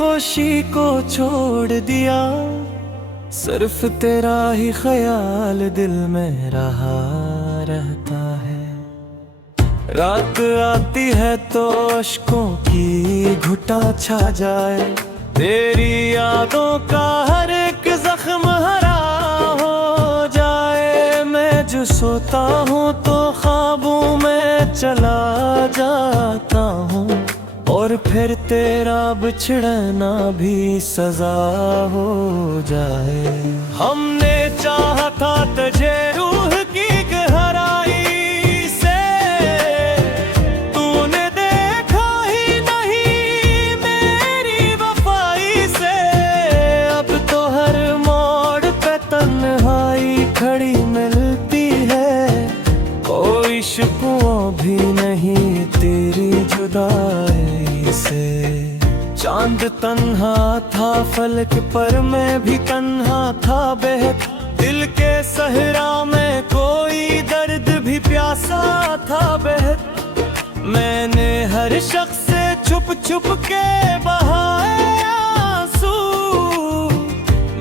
खामोशी को छोड़ दिया, सिर्फ तेरा ही ख्याल दिल में रहा रहता है। रात आती है तो अश्कों की घुटा छा जाए, तेरी यादों का हर एक जख्म हरा हो जाए। मैं जो सोता हूँ तो ख्वाबों में चला जाता हूँ, और फिर तेरा बिछड़ना भी सजा हो जाए। हमने चाहा था तुझे रूह की गहराई से, तूने देखा ही नहीं मेरी वफाई से। अब तो हर मोड़ पे तन्हाई खड़ी मिलती है, कोई शिकवा भी नहीं तेरी जुदाई से। चांद तन्हा था फलक पर, मैं भी तन्हा था बेहद। दिल के सहरा में कोई दर्द भी प्यासा था बेहद। मैंने हर शख्स से छुप छुप के बहाए आंसू,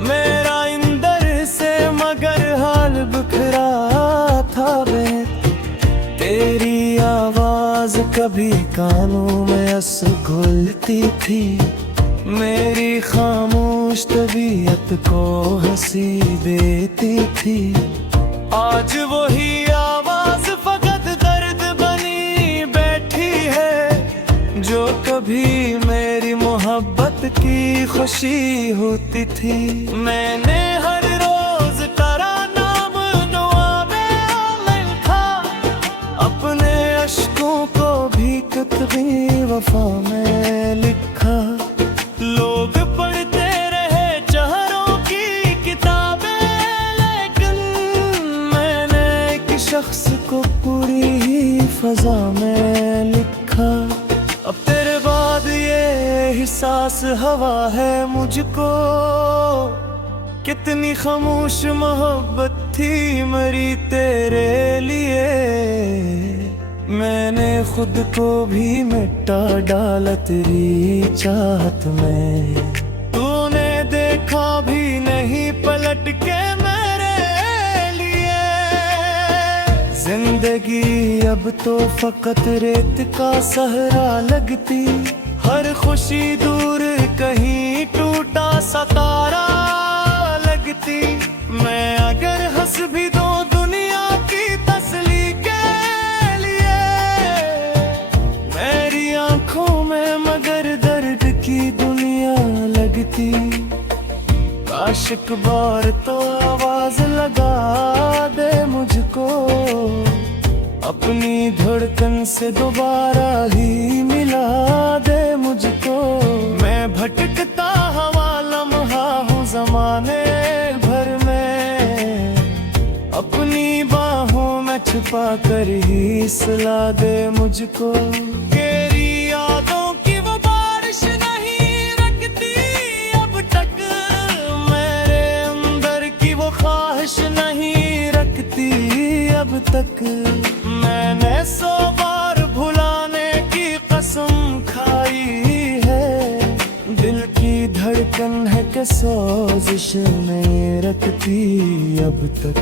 मेरा इंदर से मगर हाल बिखरा था बेहद। तेरी आवाज कभी कानों में अस घुलती थी, मेरी खामोश तबीयत को हंसी देती थी। आज वही आवाज फकत दर्द बनी बैठी है, जो कभी मेरी मोहब्बत की खुशी होती थी। मैंने हर रोज तरानाम दुआवे लिखा, अपने अश्कों को भी कुतबी वफा में लिखा। लोग पढ़ते रहे चेहरों की किताबें, लेकिन मैंने एक शख्स को पूरी ही फजा में लिखा। अब तेरे बाद ये एहसास हवा है मुझको, कितनी खामोश मोहब्बत थी मेरी तेरे लिए। मैंने खुद को भी मिटा डाला तेरी चाहत में, तूने देखा भी नहीं पलट के मेरे लिए। जिंदगी अब तो फकत रेत का सहरा लगती, हर खुशी दूर कहीं टूटा सा तारा लगती। मैं अगर हंस भी दूं दुनिया की तसली के लिए, मेरी आंखों में मगर दर्द की दुनिया लगती। काश एक बार तो आवाज लगा दे मुझको, अपनी धड़कन से दोबारा ही मिला दे मुझको। मैं भटकता हवा लम्हा हूँ जमाने भर में, अपनी बाहों में छुपा कर ही सुला दे मुझको। तेरी यादों की वो बारिश नहीं रखती अब तक, मेरे अंदर की वो ख्वाहिश नहीं रखती अब तक। मैंने 100 बार भुलाने की कसम खाई है, दिल की धड़कन है कि सोजिश नहीं रखती अब तक।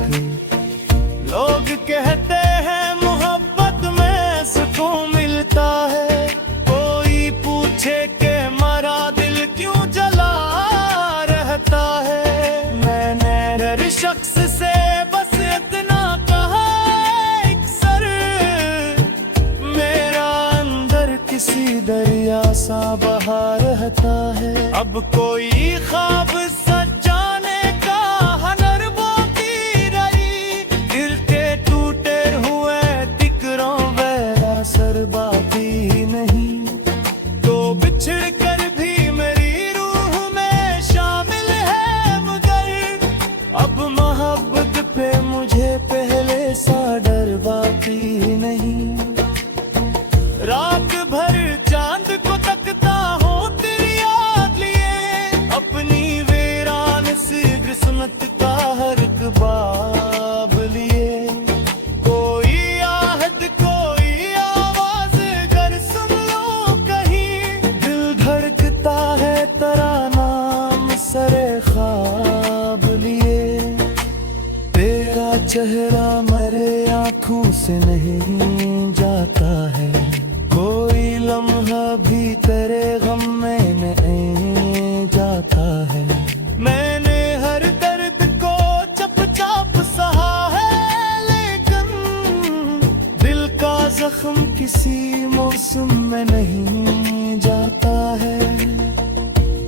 लोग कहते हैं मोहब्बत में सुकून मिलता है, कोई पूछे कि मरा दिल क्यों जला रहता है। मैंने हर शख्स से बस इतना कहा अक्सर, मेरा अंदर किसी दरिया सा बहा रहता है। अब कोई ख्वाब सजाने का हनर बोती रही, दिल के टूटे हुए तिकरों वैरा सर बाकी नहीं। तो बिछड़ कर भी मेरी रूह में शामिल है, मगर अब मोहब्बत पे मुझे पहले सा डर बाकी नहीं। रात भर चांद को तकता हूँ तेरी याद लिए, अपनी वे चेहरा मेरे आँखों से नहीं जाता है, कोई लम्हा भी तेरे गम में नहीं जाता है। मैंने हर दर्द को चुपचाप सहा है, लेकिन दिल का जख्म किसी मौसम में नहीं जाता है।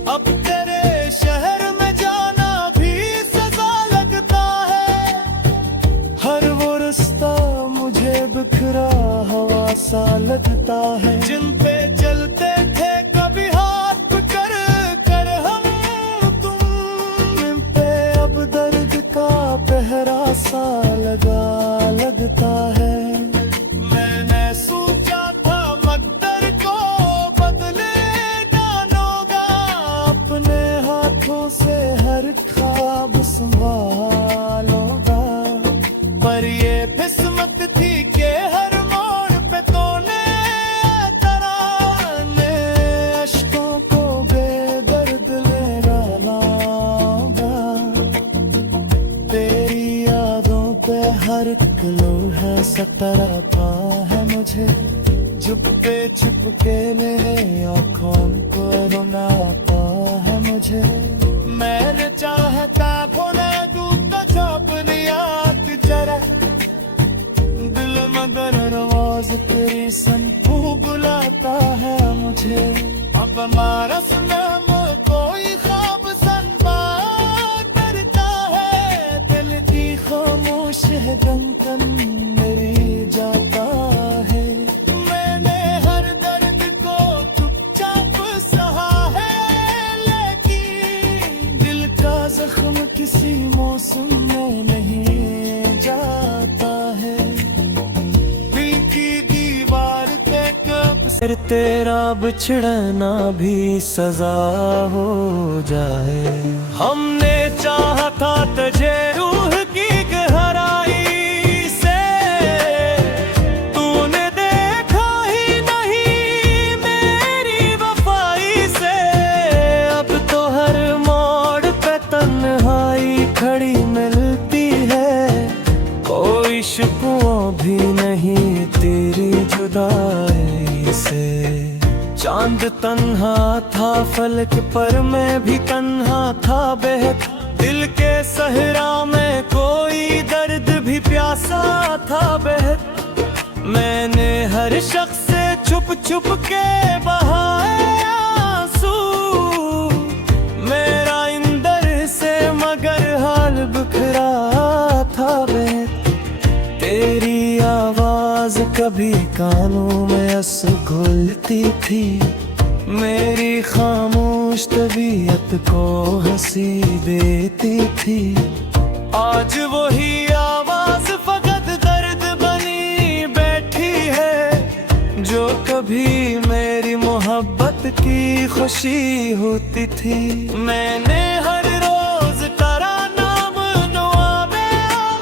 अब तेरे शहर में जाना भी सजा लगता है, हर वो रास्ता मुझे बिखरा हवा सा लगता है। जिन पे चलते थे कभी हाथ पकड़ कर हम तुम, इन पे अब दर्द का पहरा सा लगता है। मैंने सोचा था मकदर को बदले डालोगा, अपने हाथों से हर ख्वाब संभालोगा, पर ये किस्मत थी कि हर मोड़ पे तूने तराने अश्कों को बेदर्द ले डाला। तेरी यादों पे हर एक लम्हा सताता है मुझे, चुपके चुपके मेरे आँखों को रुलाता है मुझे। मैं चाहता भोले दूध अपनी याद जरा, दिल मगर आवाज तेरी संतू बुलाता है मुझे। अब हमारा सनम कोई ख्वाब सनबात करता है, दिल की खामोश है धड़कन मेरी जाता है। मैंने हर दर्द को चुपचाप सहा है, लेकिन दिल का जख्म किसी मौसम में नहीं जाता है। दिल की दीवार पे कब सिर तेरा बिछड़ना भी सजा हो जाए। हमने चाहा था तुझे रूह की गहराई से, तूने देखा ही नहीं मेरी वफाई से। अब तो हर मोड़ पे तन्हाई खड़ी मिलती है, कोई शिकवा भी नहीं तेरी जुदाई से। चांद तन्हा था फलक पर मैं भी तन्हा था बेहद, दिल के सहरा में कोई दर्द भी प्यासा था बेहद। मैंने हर शख्स से छुप छुप के बहाए आंसू, मेरा इंदर से मगर हाल बिखरा था बेहद। तेरी आवाज कभी कानों में अस घुलती थी, मेरी खामोश तबीयत को हंसी देती थी। आज वही आवाज फकत दर्द बनी बैठी है, जो कभी मेरी मोहब्बत की खुशी होती थी। मैंने हर रोज तेरा नाम दुआ में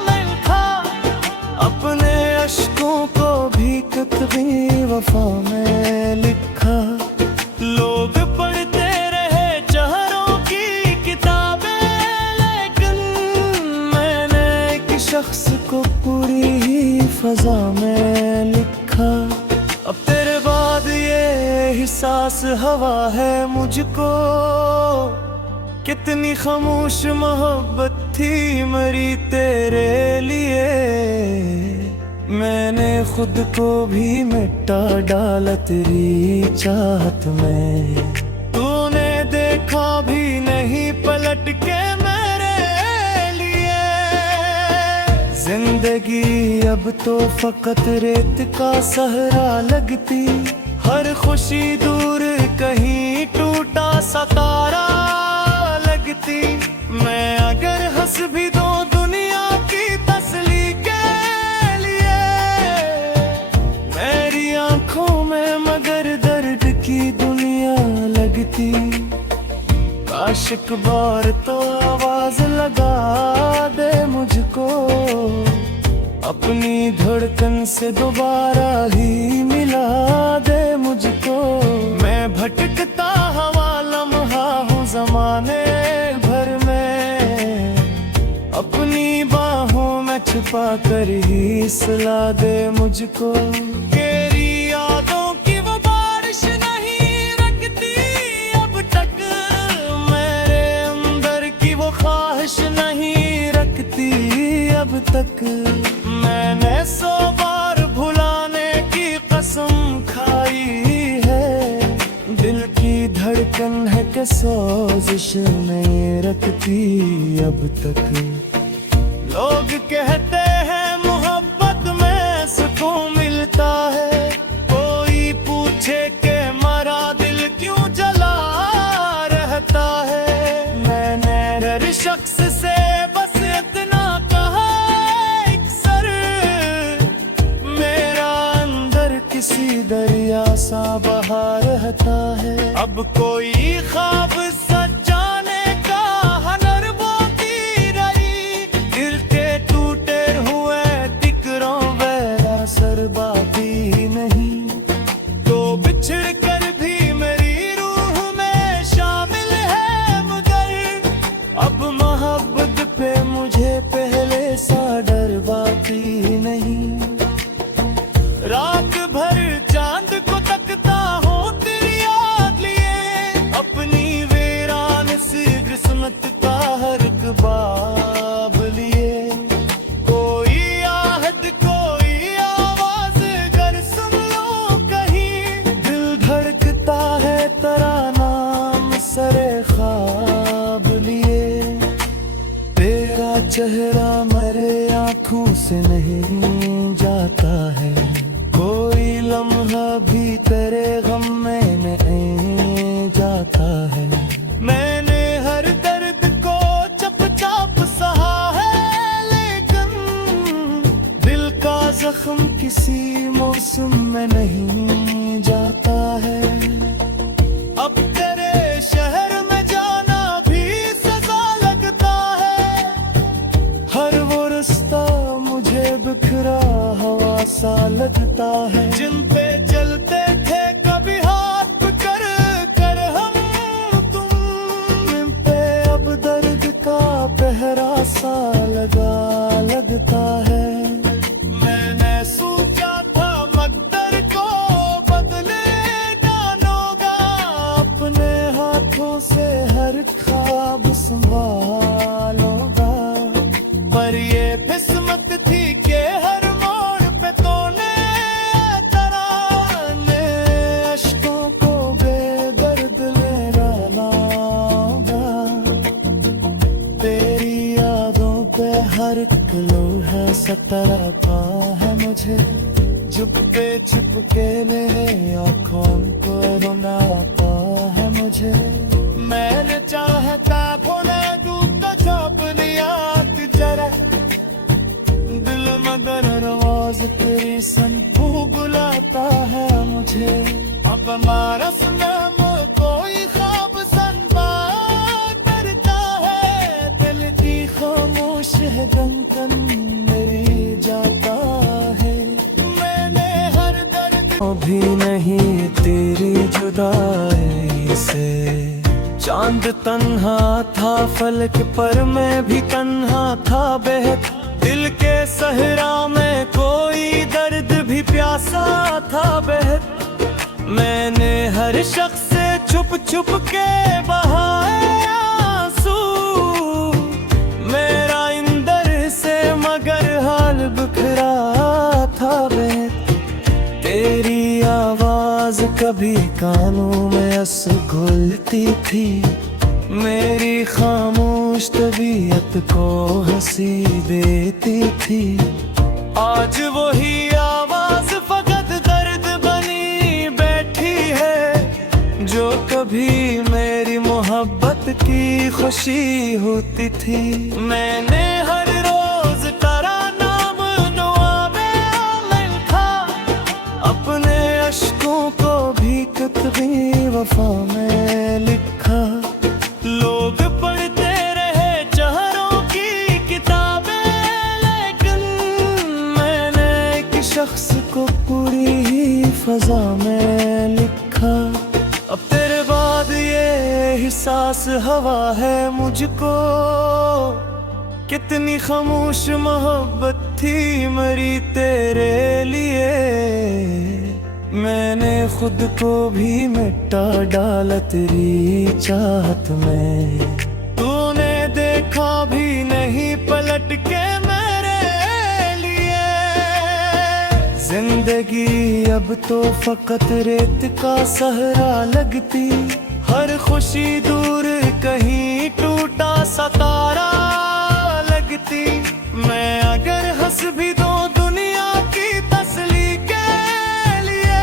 लिखा, अपने अश्कों को भी कितनी वफा में लिखा। लोग पढ़ते रहे चेहरों की किताबें, लेकिन मैंने एक शख्स को पूरी ही फजा में लिखा। अब तेरे बाद ये एहसास हवा है मुझको, कितनी खामोश मोहब्बत थी मेरी तेरे लिए। मैंने खुद को भी मिटा डाला तेरी चाहत में, तूने देखा भी नहीं पलट के मेरे लिए। जिंदगी अब तो फकत रेत का सहरा लगती, हर खुशी दूर कहीं टूटा सा तारा लगती। मैं अगर हंस भी दूं दुनिया की तसली के लिए, मेरी आंखों में मगर दर्द की दुनिया लगती। काश एक बार तो आवाज लगा दे मुझको, अपनी धड़कन से दोबारा ही मिला दे मुझको। मैं भटकता हवा लम्हा हूँ जमाने भर में, अपनी बाहों में छुप पाकर ही सुला दे मुझको। तेरी यादों की वो बारिश नहीं रखती अब तक, मेरे अंदर की वो ख्वाहिश नहीं रखती अब तक। मैंने 100 बार भुलाने की कसम खाई है, दिल की धड़कन है कि सोजिश नहीं रखती अब तक। लोग कहते हैं मोहब्बत में सुकून मिलता है, कोई पूछे कि मरा दिल क्यों जला रहता है। मैंने हर शख्स से बस इतना कहा अक्सर, मेरा अंदर किसी दरिया सा बहा रहता है। अब कोई ख्वाब सजाने का हनर बोती रही, दिल के टूटे हुए तिकरों वैरा सर बाकी नहीं। तो बिछड़ कर भी मेरी रूह में शामिल है, मगर अब मोहब्बत पे मुझे पहले सा डर बाकी नहीं। रात भर चांद को तकता हूँ तेरी याद लिए, अपनी वीरान सी किस्मत का हर ख्वाब लिए। कोई आहद कोई आवाज घर सुन लो कहीं, दिल धड़कता है तेरा नाम सरे ख्वाब लिए। तेरा चेहरा मेरे आँखों से नहीं जाता है, कोई लम्हा भी तेरे गम में नहीं जाता है। मैंने हर दर्द को चुपचाप सहा है, लेकिन दिल का जख्म किसी मौसम में नहीं जाता है। अब तेरे शहर में जाना भी सजा लगता है, हर वो रास्ता मुझे बिखरा हवा सा लगता है। जिन पे चलते थे कभी हाथ कर कर हम तुम, इन पे अब दर्द का पहरा सा लगता है। मैंने सोचा था मकदर को बदले जानोगा, अपने हाथों से हर ख्वाब संभालोगा। पर ये किस्मत थी कि हर मोड़ पे तूने तराने अश्कों को बेदर्द ले डाला होगा। तेरी यादों पे हर एक लम्हा सताता है मुझे, चुपके चुपके मेरे आँखों को रुलाता है मुझे। मैंने चाहता खोले दूध तो छाप लिया जरा, दिल मगर आवाज तेरी संतू बुलाता है मुझे। अब हमारा सुनाम कोई ख्वाब संबाद करता है, दिल की खामोश है धड़कन मेरी जाता है। मैंने हर दर्द भी नहीं तेरी जुदाई से, चांद तन्हा था फलक पर मैं भी तन्हा था बेहद। दिल के सहरा में कोई दर्द भी प्यासा था बेहद। मैंने हर शख्स से छुप छुप के बहाए आंसू, मेरा इंदर से मगर हाल बिखरा था बेहद। तेरी आवाज कभी कानों में अस घुलती थी, मेरी खामोश तबीयत को हंसी देती थी। आज वही आवाज फकत दर्द बनी बैठी है, जो कभी मेरी मोहब्बत की खुशी होती थी। मैंने हर रोज तेरा नाम दुआ में लिखा, अपने अश्कों को भी कितनी वफा में लिखा। लोग पढ़ते रहे चेहरों की किताबें, लेकिन मैंने एक शख्स को पूरी ही फजा में लिखा। अब तेरे बाद ये एहसास हवा है मुझको, कितनी खामोश मोहब्बत थी मरी तेरे लिए, मैंने खुद को भी मिटा डाला तेरी चाहत में। तूने देखा भी नहीं पलट के मेरे लिए, जिंदगी अब तो फकत रेत का सहरा लगती। हर खुशी दूर कहीं टूटा सा तारा लगती। मैं अगर हंस भी दूं दुनिया की तसली के लिए,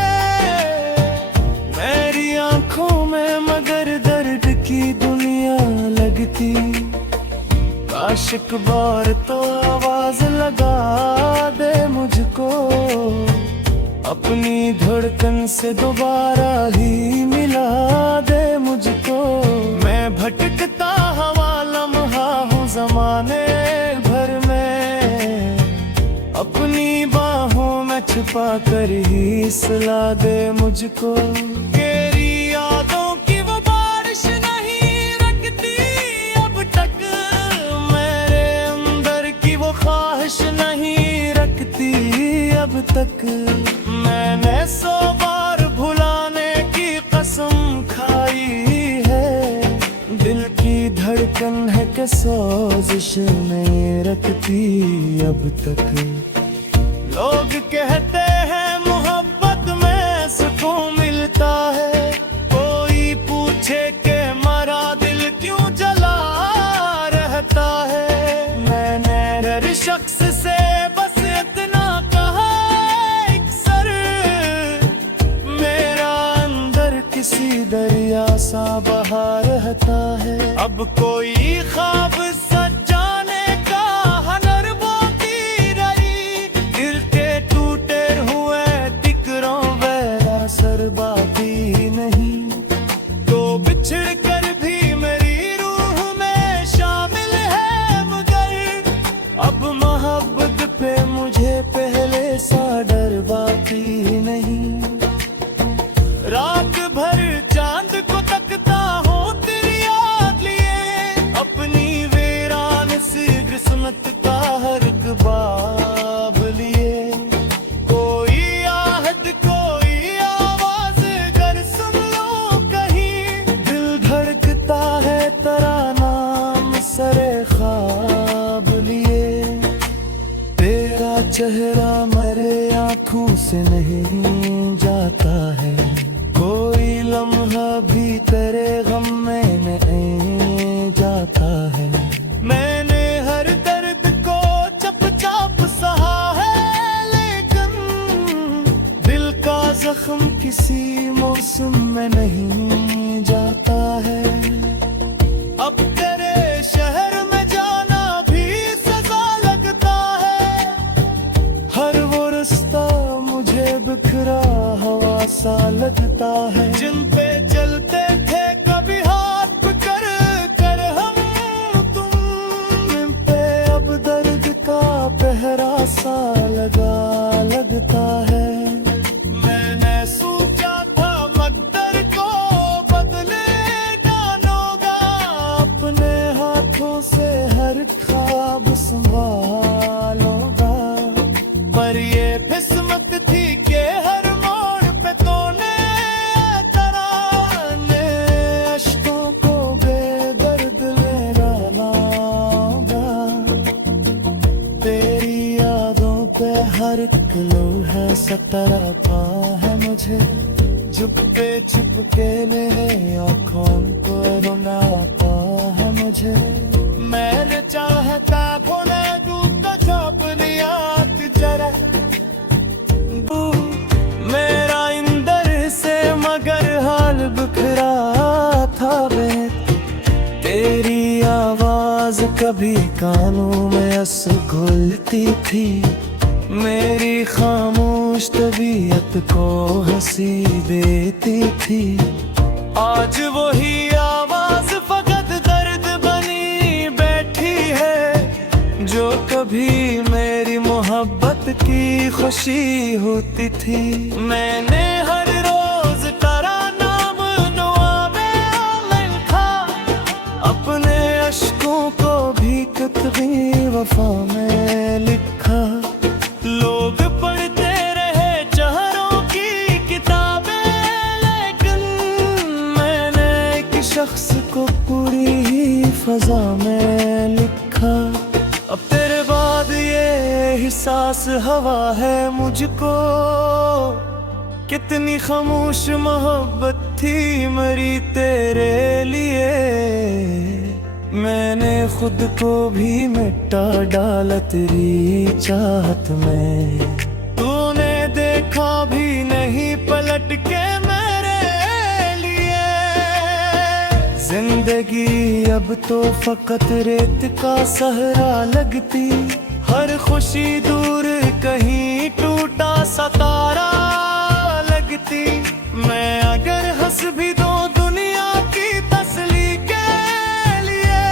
मेरी आंखों में मगर दर्द की दुनिया लगती। काश एक बार तो आवाज लगा दे मुझको, अपनी धड़कन से दोबारा ही मिला दे मुझको। मैं भटकता हवा लम्हा हूँ जमाने भर में, अपनी बाहों में छुपा कर ही सुला दे मुझको। तेरी यादों की वो बारिश नहीं रखती अब तक, मेरे अंदर की वो ख्वाहिश नहीं रखती अब तक। मैंने 100 बार भुलाने की कसम खाई है, दिल की धड़कन है कि सोजिश नहीं रखती अब तक। लोग कहते हैं मोहब्बत में सुकून मिलता है, कोई पूछे कि मरा दिल क्यों जला रहता है। मैंने हर शख्स से बस इतना कहा अक्सर, मेरा अंदर किसी दरिया सा बहा रहता है। अब कोई ख्वाब सजाने का हनर बोती रही, दिल के टूटे हुए टिकरों वैरा सर बाकी नहीं। तो बिछड़ कर भी मेरी रूह में शामिल है मगर, अब मोहब्बत पे मुझे पहले सा डर बाकी नहीं। रात भर चांद को तकता हो तेरी याद लिए, अपनी वीरान सी किस्मत का हर ख्वाब लिए। कोई आहद कोई आवाज अगर सुन लो कहीं, दिल धड़कता है तेरा नाम सरे ख्वाब लिए। तेरा चेहरा मेरे आँखों से नहीं जाता है, कोई लम्हा भी तेरे गम में नहीं जाता है। मैंने हर दर्द को चुपचाप सहा है, लेकिन दिल का जख्म किसी मौसम में नहीं जाता है। अब तेरे शहर में जाना भी सजा लगता है, हर वो रास्ता मुझे बिखरा हवा सा लगता है। जिन पे चलते थे कभी हाथ कर कर हम तुम, जिन पे अब दर्द का पहरा सा लगता है। मैंने सोचा था मकदर को बदले डालोगा, अपने हाथों से हर ख्वाब संभालोगा। पर ये किस्मत थी कि हर मोड़ पे तूने तराने अश्कों को बेदर्द ले डाला। तेरी यादों पे हर एक लम्हा सताता है मुझे, चुपके चुपके मेरे आँखों को रुलाता है मुझे। मैंने चाहता खोने दूध छाप लिया जरा, मेरा इंदर से मगर हाल बिखरा था बे। तेरी आवाज कभी कानों में अस घुलती थी, मेरी खामोश तबीयत को हंसी देती थी। आज वही आवाज फकत दर्द बनी बैठी है, जो कभी मेरी मोहब्बत की खुशी होती थी। मैंने हर रोज तेरा नाम दुआ में लिखा, अपने अश्कों को भी कितनी वफा में लिखा। को पूरी ही फजा में लिखा। अब तेरे बाद ये ही सांस हवा है मुझको, कितनी खामोश मोहब्बत थी मेरी तेरे लिए। मैंने खुद को भी मिटा डाला तेरी चाहत में, तूने देखा भी नहीं पलट के मेरे लिए। जिंदगी अब तो फकत रेत का सहरा लगती, हर खुशी दूर कहीं टूटा सा तारा लगती। मैं अगर हंस भी दो दुनिया की तसली के लिए,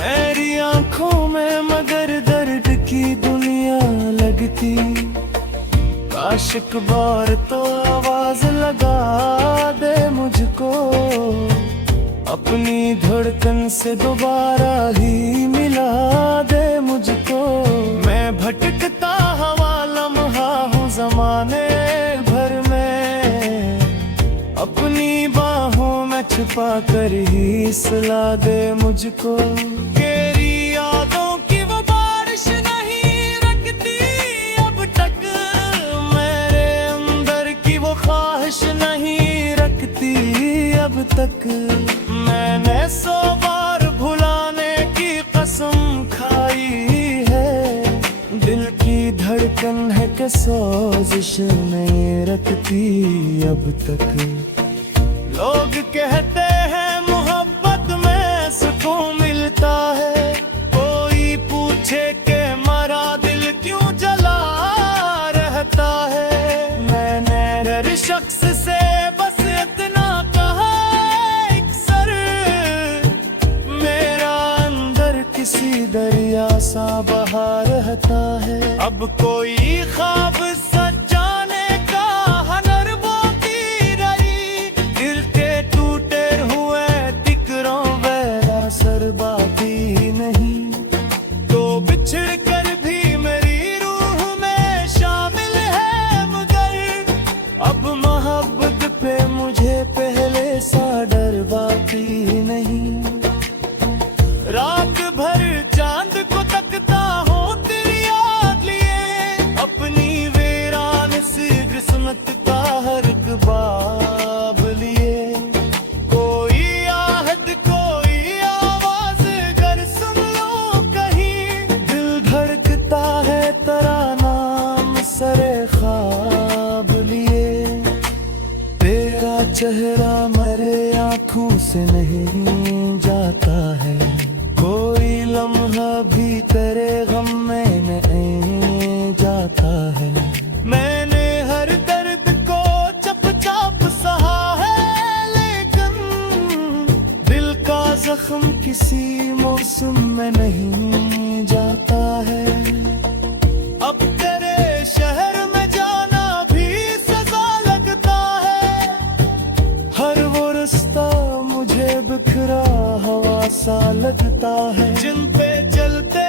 मेरी आंखों में मगर दर्द की दुनिया लगती। काश एक बार तो आवाज लगा दे मुझको, अपनी धड़कन से दोबारा ही मिला दे मुझको। मैं भटकता हवा लम्हा हूँ जमाने भर में, अपनी बाहों में छुपा कर ही सुला दे मुझको। तेरी यादों की वो बारिश नहीं रखती अब तक, मेरे अंदर की वो ख्वाहिश नहीं रखती अब तक। मैंने 100 बार भुलाने की कसम खाई है, दिल की धड़कन है कि सोजिश नहीं रखती अब तक। लोग कहते हैं मोहब्बत में सुकून मिलता है, कोई पूछे कि मरा दिल क्यों जला रहता है। मैंने हर शख्स से बस इतना कहा अक्सर, मेरा अंदर किसी दरिया सा बहा रहता है। अब कोई ख्वाब सजाने का हनर बोती रही, दिल के टूटे हुए तिकरों वैरा सर बाकी नहीं। तो बिछड़ कर भी मेरी रूह में शामिल है मगर, अब मोहब्बत पे मुझे पहले सा डर बाकी नहीं। रात भर चांद को तकता हो तेरी याद लिए, अपनी वीरान सी किस्मत का हर ख्वाब लिए। कोई आहद कोई आवाज घर सुन लो कहीं, दिल धड़कता है तेरा नाम सरे ख्वाब लिए। तेरा चेहरा मेरे आँखों से नहीं जाता है, कोई लम्हा भी तेरे गम में नहीं जाता है। मैंने हर दर्द को चुपचाप सहा है, लेकिन दिल का जख्म किसी मौसम में नहीं जाता है। अब तेरे शहर में जाना भी सजा लगता है, हर वो रास्ता मुझे बिखरा हवा सा लगता है। जिन पे चलते